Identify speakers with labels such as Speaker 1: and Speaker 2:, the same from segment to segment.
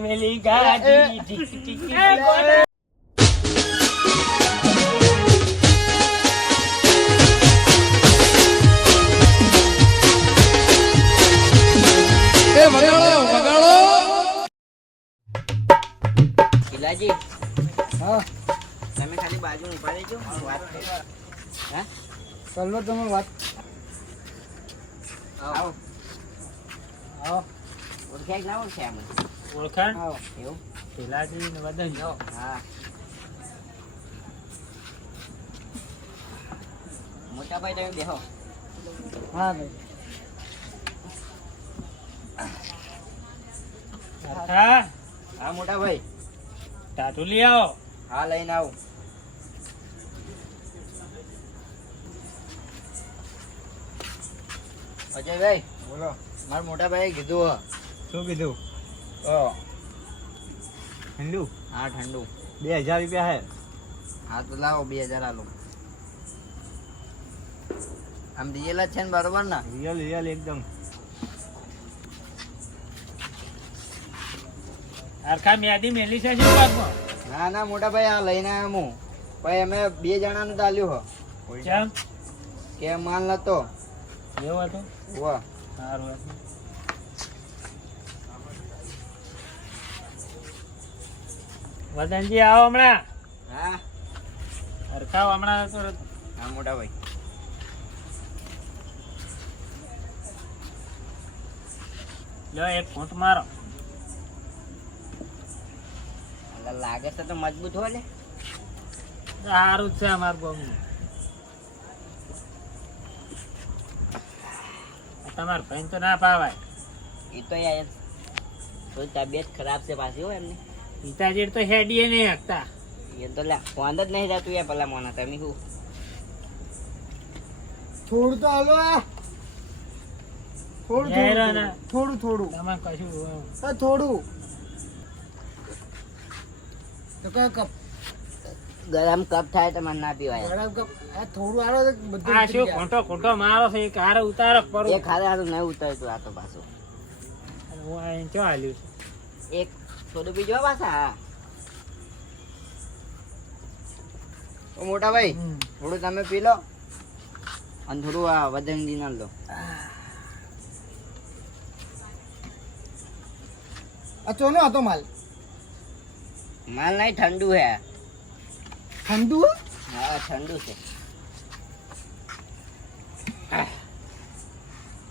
Speaker 1: મેલી ગાડી tick tick
Speaker 2: હા
Speaker 3: તમે ખાલી બાજુ ઊભા રહેજો વાત કરું. હા
Speaker 2: ચાલો તમે વાત
Speaker 3: આવો
Speaker 2: આવો
Speaker 3: ઓળખ્યા ના
Speaker 1: ઓળખાણ
Speaker 2: આવો
Speaker 3: એવું.
Speaker 1: પેલાજી ને વદન જો
Speaker 3: હા. મોટા ભાઈ તમે બેહો.
Speaker 2: હા ભાઈ.
Speaker 1: હા
Speaker 3: હા મોટા ભાઈ
Speaker 1: ટાટુ લઈ આવો.
Speaker 3: હા લઈને આવો. અજયભાઈ
Speaker 2: બોલો.
Speaker 3: મારા મોટા ભાઈએ કીધું હો.
Speaker 2: શું કીધું? ઠંડુ?
Speaker 3: હા ઠંડુ.
Speaker 2: બે હજાર રૂપિયા હે?
Speaker 3: હા તો લાવો બે હજાર આલો. આમ રિયલ જ છે ને બરોબર ને?
Speaker 2: રિયલ રિયલ એકદમ.
Speaker 1: હરખા મેદી મેલી છે શું વાતમાં?
Speaker 3: ના ના મોટા ભાઈ આ લઈને આવ્યો હું. ભાઈ અમે બે જણાનું ચાલ્યું હો.
Speaker 1: કેમ?
Speaker 3: કે માલ નતો.
Speaker 1: એવો હતો?
Speaker 3: વાહ.
Speaker 1: સારું હતું. વદનજી આવો હમણાં.
Speaker 3: હા?
Speaker 1: હરખાવ હમણાં તો
Speaker 3: હા મોટા ભાઈ.
Speaker 1: લો એક ફૂટ મારો.
Speaker 3: લાગે છે તો મજબૂત હોય ને
Speaker 1: સારું છે અમારું ગામનું. તમારે ભાઈ તો ના પાવાય
Speaker 3: એ તો યાર તબિયત ખરાબ છે પાછી હોય એમની.
Speaker 1: પિતાજી તો હેડીએ નહીં હકતા
Speaker 3: એ તો લે ફોન જ નહીં જતું યાર પેલા મોના તમે શું?
Speaker 2: થોડું તો હાલો આ. થોડું થોડું થોડું થોડું.
Speaker 1: કશું
Speaker 2: થોડું. તો કઈ
Speaker 3: ગરમ કપ થાય તમારે ના પીવાય.
Speaker 2: ગરમ કપ. આ થોડું આરો તો બધું
Speaker 1: આ શું ખોટો ખોટો મારો છે એક હારે ઉતારો પર.
Speaker 3: એ ખાધા હારું નહીં ઉતરતું આ તો પાછું.
Speaker 1: હું અહીં ચો હાલ્યું
Speaker 3: એક થોડું બીજો પાછા? મોટા ભાઈ થોડું તમે પી લો અને થોડું આ વજન દિનાલ લો.
Speaker 2: આ ચોનો હતો માલ?
Speaker 3: માલ નહીં ઠંડુ હે.
Speaker 2: ઠંડુ?
Speaker 3: હા ઠંડુ છે.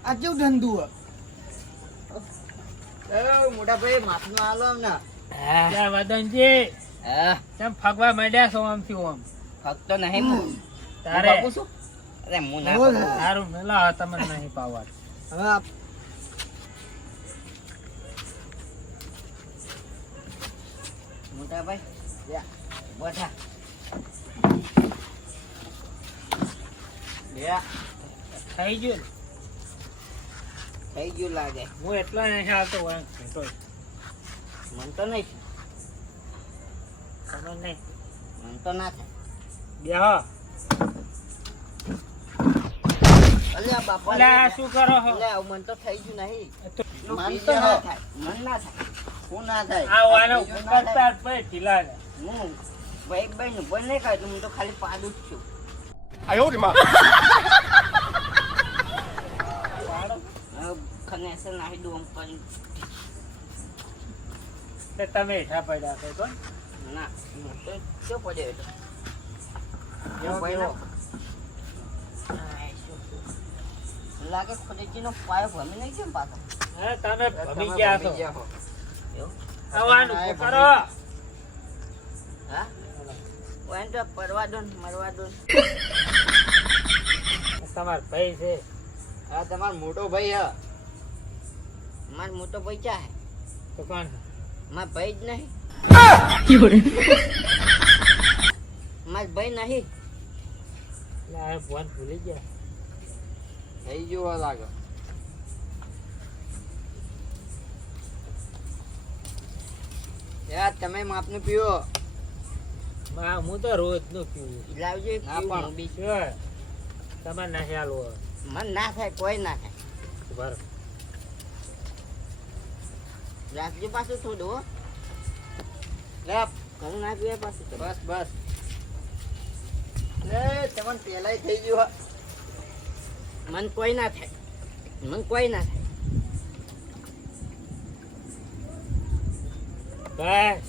Speaker 2: આ કેવું ઠંડુ હે?
Speaker 3: એ મોટા ભાઈ માથનું આલો ને
Speaker 1: વદનજી
Speaker 3: હા.
Speaker 1: ફગવા માંડ્યા છો આમથી આમ?
Speaker 3: ફક્ત નહીં હું.
Speaker 1: તારે?
Speaker 3: હું પાકું છું? અરે હું ના
Speaker 2: બોલ.
Speaker 1: મેલા તમને નહીં પાવા
Speaker 2: હવે
Speaker 3: મોટા ભાઈ લ્યા,
Speaker 1: થઈ ગયું.
Speaker 3: થઈ ગયું લાગે.
Speaker 1: હું એટલો નહીં આવતો હોય ઘંટો
Speaker 3: મન તો નહીં
Speaker 1: સમજ નહીં.
Speaker 3: મન તો ના થાય.
Speaker 1: બેહો
Speaker 3: અલ્યા બાપા
Speaker 1: શું કરો છો?
Speaker 3: અલ્યા, આવું મન તો થઈ ગયું નહીં. મન તો ના થાય. મન ના થાય. હું ના થાય.
Speaker 1: આ. કરતા જ ઢીલા
Speaker 3: હું ભાઈ ભાઈ નું પણ નહીં ખાતું હું તો ખાલી પાડું જ છું. આમ કરી
Speaker 1: તે તમે હેઠા પડ્યા છો કોણ
Speaker 3: ના તો શું પડ્યો એટલે
Speaker 1: કેવો
Speaker 3: ભાઈ લાગે ખોડેજી નો પાયો ભમી નહીં છે પાછો?
Speaker 1: હા તમે ભમી ગયા છો? આવવાનું તો કરો.
Speaker 3: હા? ઓય તો દો મરવા દો
Speaker 1: તમાર ભાઈ છે.
Speaker 3: આ તમારો મોટો ભાઈ હા. મારો મોટો ભાઈ ચા હે?
Speaker 1: તો કોણ
Speaker 3: માર ભાઈ જ નહીં. માર ભાઈ નહીં.
Speaker 1: એટલે આ ફોન ભૂલી ગયા.
Speaker 3: થઈ ગયો લાગે. યાર તમે માપનું પીવો.
Speaker 1: માં હું તો રોજનું પીવું
Speaker 3: લાવજો ના પણ.
Speaker 1: બીજું. તમારે નહીં
Speaker 3: મન ના થાય કોઈ ના થાય.
Speaker 1: બરાબર.
Speaker 3: રાખજો પાછું થોડું હો
Speaker 2: લે
Speaker 3: ઘણું ના પીવે પાછું તો.
Speaker 2: બસ બસ લે તમને પેલાય થઈ ગયું
Speaker 3: મન કોઈ ના થાય મન કોઈ ના થાય
Speaker 1: બસ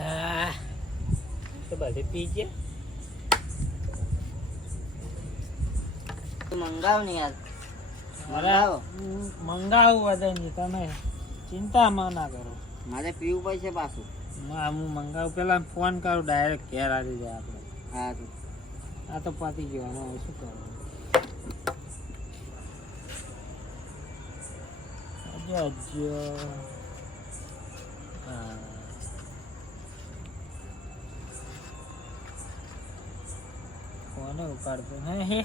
Speaker 1: આ તો બધી પી ગયા
Speaker 3: તું મંગાવ ને યાર
Speaker 1: મારા મંગાવું વદનજી તમે ચિંતા માં ના કરો.
Speaker 3: મારે પીવું પડશે પાછું.
Speaker 1: હા, હું મંગાવું. પેલા ફોન કરું ડાયરેક્ટ ઘેર આવી જાય આપણે.
Speaker 3: હા તો.
Speaker 1: આ તો પતી ગયો. હવે શું કરવાનું? હા. કોને ઉપાડતો? હે હે.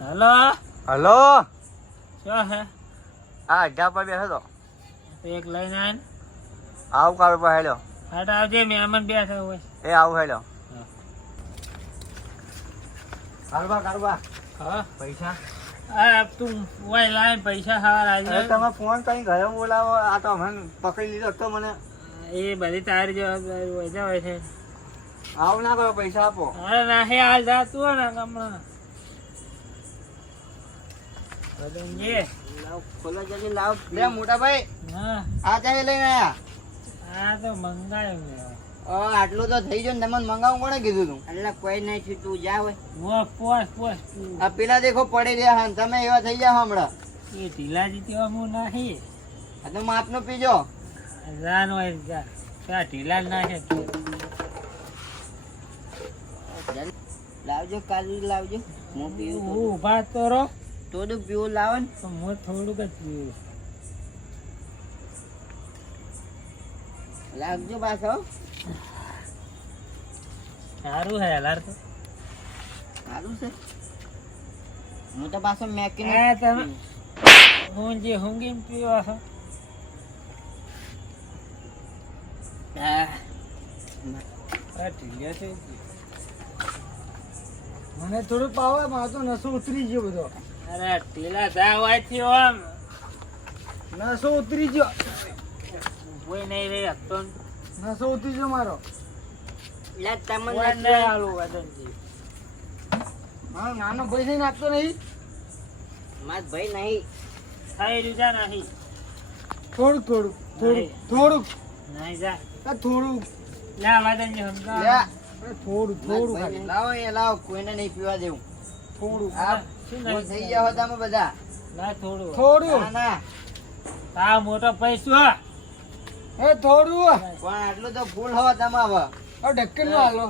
Speaker 1: હેલો?
Speaker 4: હલો?
Speaker 1: શું હે?
Speaker 4: આ અઢા પર બેઠો તો?
Speaker 1: તો એક લઈને આવીને
Speaker 4: આવું કાઢો પર હેલો
Speaker 1: હાટ આવજે મહેમાન બેઠો હોય.
Speaker 4: એ આવું હેલો
Speaker 1: હા.
Speaker 4: કાઢવા કાઢવા
Speaker 1: હા?
Speaker 4: પૈસા?
Speaker 1: આ તું વાય લાય પૈસા હાર
Speaker 4: અરે તમે ફોન કરી ઘરે બોલાવો આ તો મને પકડી લીધો તો મને.
Speaker 1: એ બધી તારી જવાબદારી હોય છે
Speaker 4: આવું ના કરો પૈસા આપો.
Speaker 1: અરે ના હે હાલ જાતું હોય ને હમણાં જે
Speaker 3: ખોલો જલ્દી લાવ.
Speaker 2: લે મોટા ભાઈ આ ચાય લઈને આયા?
Speaker 1: આ તો મંગાયું
Speaker 2: આટલું તો થઈ ગયું તમને મંગાવું કોણે કીધું તું?
Speaker 3: એટલે કોઈ નહીં થયું. તું જા હોય
Speaker 1: પોસ પોસ.
Speaker 2: આ પેલા દેખો પડી રહ્યા તમે એવા થઈ જાઓ હમણાં.
Speaker 1: એ ઢીલાજી તેવા હું નાહી
Speaker 2: આ તો માપનું પીજો.
Speaker 1: જાન હોય જા. ત્યાં ઢીલા નાખે
Speaker 3: લાવજો કાજુ લાવજો. હું પીવું
Speaker 1: હું ઊભા તો રહો.
Speaker 3: થોડું પીવું લાવો ને.
Speaker 1: હું થોડુંક જ પીવું
Speaker 3: લાગજો પાછો.
Speaker 1: સારું હે હલાર તો.
Speaker 3: સારું છે. હું તો પાછો મેકીને
Speaker 1: હા તમે હું જે હુંગી પીવો છો.
Speaker 3: હા.
Speaker 1: આ ઢીલો છે.
Speaker 2: મને થોડું પાવે મારો તો નસો ઉતરી ગયો બધો.
Speaker 1: અરે ઢીલા જા હોયથી આમ
Speaker 2: નસો ઉતરી ગયો.
Speaker 1: કોઈ નહીં રે હતો
Speaker 2: નસો ઉતરી ગયો મારો.
Speaker 3: લે તમને
Speaker 1: કોઈ આલો વદનજી.
Speaker 2: હા નાનો ભાઈ નહીં નાખતો નહીં.
Speaker 3: માર ભાઈ નહીં.
Speaker 1: થઈ રીજા નહીં.
Speaker 2: થોડુંક થોડુંક
Speaker 1: થોડું
Speaker 2: થોડુંક.
Speaker 1: નહીં જા.
Speaker 2: આ થોડુંક.
Speaker 1: લે વદનજી સમજાવ.
Speaker 2: લે. થોડું થોડું. લાવો એ લાવો કોઈને નહીં પીવા દેવું. થોડું
Speaker 1: આ શું
Speaker 2: થઈ ગયા હો બધા.
Speaker 1: લા થોડું.
Speaker 2: થોડું?
Speaker 3: ના ના.
Speaker 1: મોટો પૈસો.
Speaker 2: એ થોડું?
Speaker 3: પણ આટલું તો ફૂલ હો તમારે
Speaker 2: આ ઢક્કનમાં હાલો.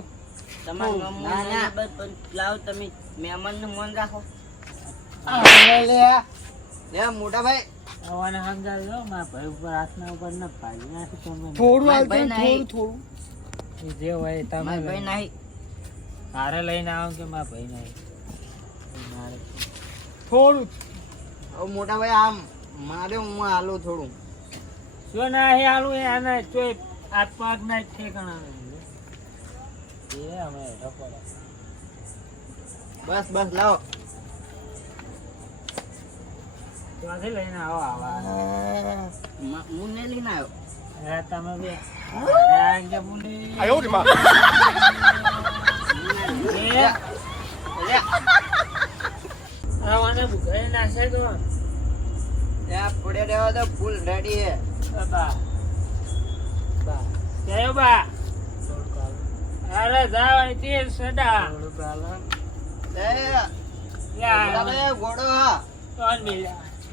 Speaker 3: તમારું
Speaker 2: ના,
Speaker 3: ના.
Speaker 2: ના.
Speaker 3: ના પણ લાવ તમે મહેમાનનું મન રાખો.
Speaker 2: આ લે મોટા ભાઈ.
Speaker 1: આવવાને સમજાવી મારા ભાઈ ઉપર હાથના ઉપર ના નાખી તમે
Speaker 2: થોડું
Speaker 3: ભાઈ.
Speaker 2: થોડું થોડું.
Speaker 1: જે હોય તમે
Speaker 3: ભાઈ નહીં.
Speaker 1: તારે લઈને આવો કે મારા ભાઈ નહીં?
Speaker 2: થોડું
Speaker 3: હવે મોટા ભાઈ આમ મારે હું હાલું થોડું.
Speaker 1: જો ના હે આલું હે આના ચોય હાથ પગ ના ઠેકાણા. એ અમે
Speaker 3: બસ બસ લાવો.
Speaker 1: ત્યાંથી લઈને આવો આવા.
Speaker 3: હું ને લઈને આવ્યો.
Speaker 1: તમે બે. અરે આ કે આવાને ભૂખાઈ નાખશે તો.
Speaker 3: ત્યાં પડે રહેવા તો ફૂલ રેડી હે.
Speaker 1: બા બા. જયો બા. અરે જાવ અહીંથી સડા.
Speaker 3: ભાઈ, ઘોડો હા.
Speaker 1: કોણ મિલી?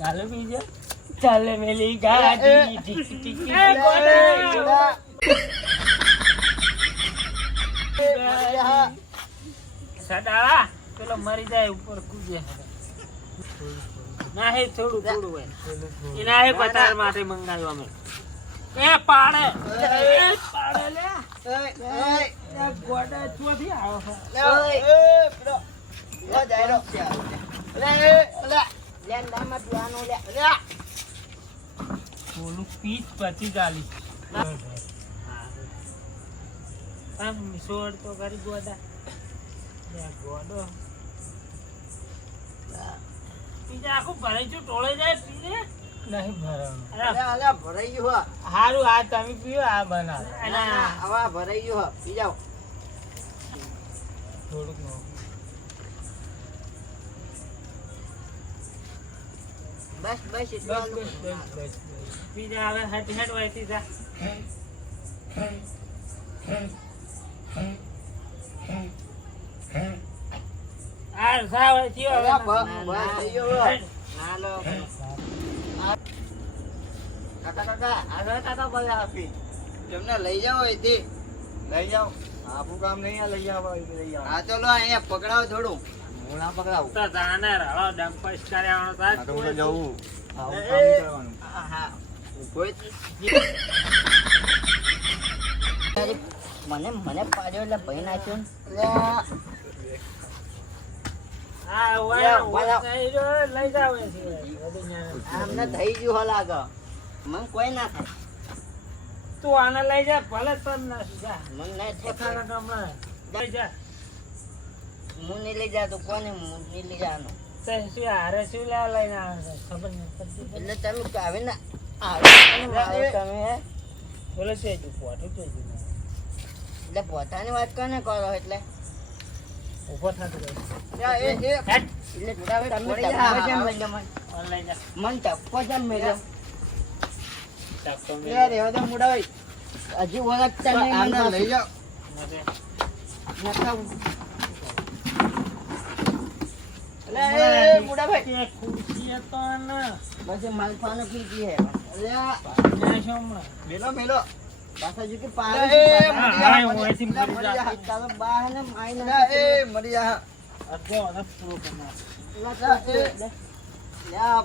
Speaker 1: ચાલે પીજો ચાલે મેલી ગાડી ટીક ટીક. એ ગોડા. પેલો મરી જાય ઉપર કૂદે. ના હે થોડું થોડું હોય. એના હે પતાર માટે મંગાવ્યું અમે. એ પાડે. એ પાડે લે. એ ગોડા ચોથી આવો
Speaker 3: લે દામાં પીવાનું લે.
Speaker 1: ઓલું પીચ પછી ચાલી આમ સોડ તો કરી ગોડા લે ગોડો બીજા આખું ભરાઈ ગયું ટોળે જાય પીને નહીં ભરાવાનું.
Speaker 3: ભરાઈ ગયું હો.
Speaker 1: હારું આ તમે પીઓ આ બનાવો.
Speaker 3: આવા ભરાઈ ગયું હો. પી જાઓ.
Speaker 1: થોડુંક
Speaker 3: બસ બસ
Speaker 1: બસ બસ બસ બસ. બીજા હવે હટ હટ વાયતી જા. આ સા વાયથી હવે.
Speaker 3: બસ થઈ ગયું હો. કાકા કાકા આગળ કાકા બોલે આપી. એમને લઈ જાઓ અહીંથી.
Speaker 4: લઈ જાઓ. આપણું કામ નહીં આ લઈ જાઓ લઈ જાઓ
Speaker 3: હા ચલો અહીંયા પકડાવો થોડું. હું ના પકડાવું.
Speaker 1: તો જાને રાળો ડંપસ કર્યાવાનો તાજ
Speaker 4: તો હું જવું આવું કામ કરવાનું.
Speaker 3: હા હા. ઊભો જ. અરે, મને મને પાડ્યો એટલે ભઈ નાખ્યો અમને થઈ ગયું હો લાગે. મને કોઈ ના થાય.
Speaker 1: તું આને લઈ જા ભલે તને ના જા.
Speaker 3: મને નહીં
Speaker 1: પોતાના લઈ જા.
Speaker 3: હું નહીં લઈ જાતો કોને હું નહીં લઈ જવાનો?
Speaker 1: શું હારે શું લા લઈને આવે ખબર નહીં પડતી.
Speaker 3: એટલે તમે આવે ને આવે. તમે હે?
Speaker 1: છે જો પોઠું તો જો
Speaker 3: એટલે પોતાની વાત કોને કરો એટલે?
Speaker 1: ઊભો થતો
Speaker 3: મને ટપકો જેમ મેલ્યો
Speaker 1: ચાપતો મે
Speaker 3: યાર એવા તો મુડા હોય હજી ઓળખતા નહીં લઈ જાઓ. નકા પાછા જો કે
Speaker 4: એ,
Speaker 1: હા, હું જા.
Speaker 3: તારો બા હે ને માઈ ના
Speaker 4: એ મરી
Speaker 1: અડધો અડધો પૂરો કરનાર.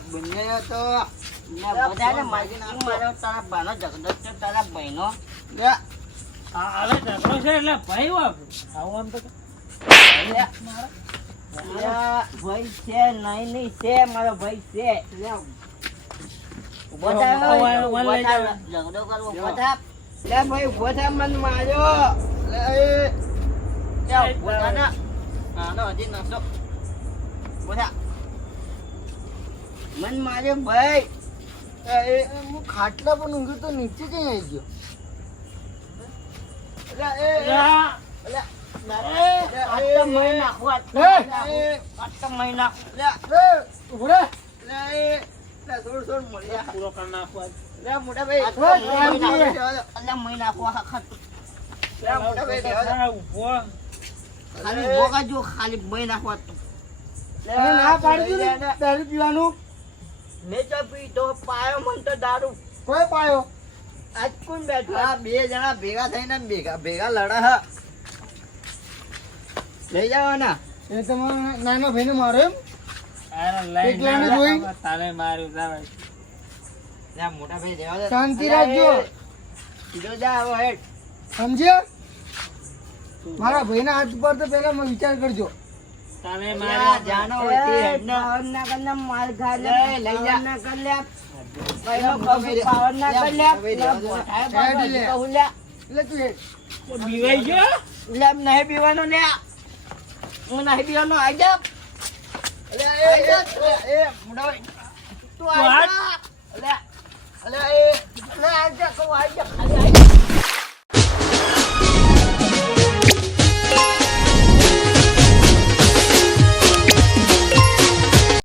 Speaker 3: બંને તો બધાને મારી મારો તારા બાનો ઝઘડો છે તારા બહેનો
Speaker 1: આ હવે ઝઘડો છે એટલે ભાઈ વાપરું. આવું આમ તો.
Speaker 3: અલ્યા, ભાઈ છે નહીં નહીં છે મારો છે. ઊભો થા, મને માર્યો લે, એ. લે, ઊભો થા ને. આનો હજી નસો ઊભો થા. મને માર્યો ભાઈ હું ખાટલા પર ઊંઘ્યો તો નીચે જઈ આવી ગયો? લે, એ, એ.
Speaker 1: યા,
Speaker 3: ખાલી મેં તો પીધો, પાયો? મને તો
Speaker 4: પાયો
Speaker 3: આજ કોણ બેઠો?
Speaker 4: બે જણા ભેગા થઈને ભેગા ભેગા લડા લઈ જવાના એ તમારો નાનો ભાઈને મારો એમ એકલાને જોઈ?
Speaker 1: તારે માર્યું તારે.
Speaker 3: લે, મોટા ભાઈ, રહેવા દે.
Speaker 4: શાંતિ રાખજો.
Speaker 3: સીધો જા, હવે હેડ.
Speaker 4: સમજ્યા મારા ભાઈના હાથ પર તો પેલા મેં વિચાર કરજો
Speaker 1: તારે
Speaker 3: યા, જાનો હોય તે હેડ ને. લે, લઈ જા. ભાઈનો ખબર પાવર ના કરી લે. લે, બોટાય
Speaker 4: હેડ
Speaker 3: બાબા,
Speaker 4: લે.
Speaker 3: કહું
Speaker 4: એટલે તું હેડ.
Speaker 1: બીવાઈ ગયો
Speaker 3: લે, નહીં પીવાનો લે. હું નહીં પીવાનો, આઈ જા. તું આઈ જા. લે, લે, એ, લે, આઈ જા, કહું, આઈ જા.